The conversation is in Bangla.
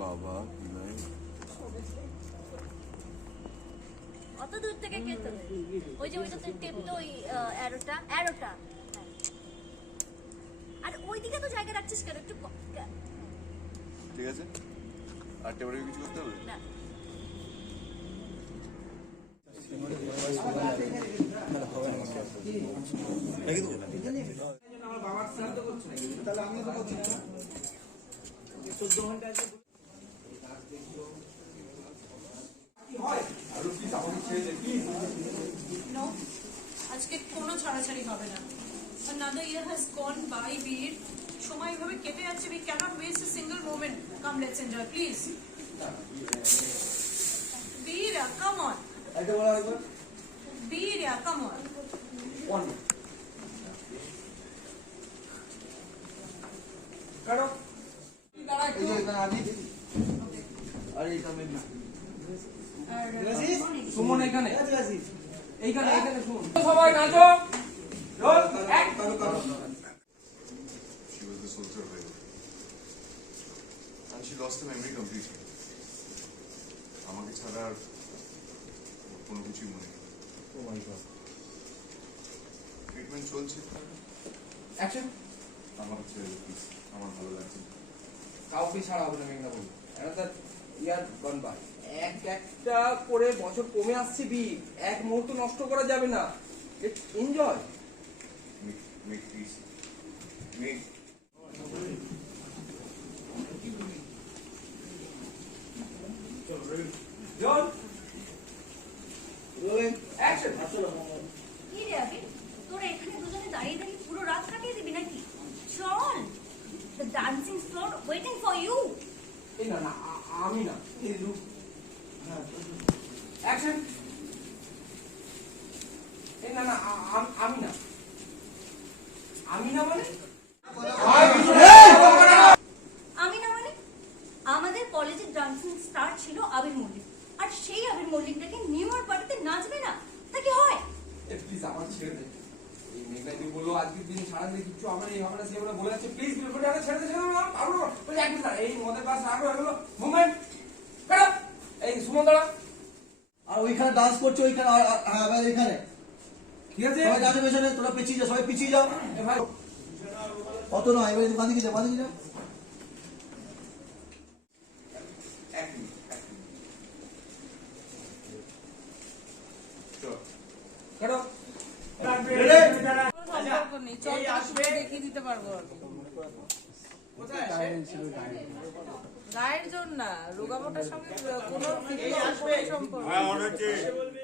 বাবা নাই? অত দূর থেকে কে তোলে? ওই যে ওইটা তুই টেপতো ওই অ্যারোটা অ্যারোটা আর ওইদিকে তো জায়গা রাখছিস কেন? একটু ঠিক আছে? আর টেবিলে কিছু করতে হবে? না। No, আজকে কোনো ছাড়াছাড়ি হবে না another year has gone by বীর সময় এভাবে কেটে যাচ্ছে we cannot waste a single moment come let's enjoy please বীর come on বীর come on সুমন এখানে। এইখানে এইখানে সুমন। সবাই নাচো। রোল এক। She was the sole survivor. And she lost the memory completely. আমাকে ছাড়া আর কোনো কিছুই মনে নেই। ট্রিটমেন্ট চলছে? অ্যাকশন আমার ছেড়ে আমার ভালো লাগছে কাউকে ছাড়া হবে না মেঘনা বলব একটা ইয়ার গন বাই এক একটা করে বছর কমে আসছে বি এক মুহূর্ত নষ্ট করা যাবে না। এনজয় তোরা এখানে দুজনে দাঁড়িয়ে দাঁড়িয়ে পুরো রাত কাটিয়ে দিবি নাকি? চল। The dancing floor waiting for you এই না আমি না এই রূপ অ্যাকশন এই না না আমি না। আমি না মানে? আমি না মানে? আমাদের কলেজের ডান্সিং স্টার ছিল আবির মল্লিক। আর সেই আবির মল্লিকটাকে নিউ পার্টিতে নাচবে না? তা কি হয়? প্লিজ আমার ছেড়ে দে। এই মেঘনা দি বলল আজকের দিন সারা দিন কিছু আমার এই আমরা সে আমরা বলে যাচ্ছে প্লিজ ছেড়ে দে ছেড়ে দে আরও এক মিনিট এই মদের পাশে আরও হলো মুভমেন্ট বেরো। এই সুমন দাঁড়া। আর ওইখানে ডান্স করছে ওইখানে আর- এখানে। ঠিক আছে সবাই ডান্সের পেছনে তোরা পিছিয়ে যা সবাই পিছিয়ে যাও। ভাই। অত নয় এবার বাঁ দিকে যা বাঁ যা। সাথে দেখিয়ে দিতে পারব। গায়ের জন্য না রোগামোটার সঙ্গে কোনো সম্পর্ক নেই।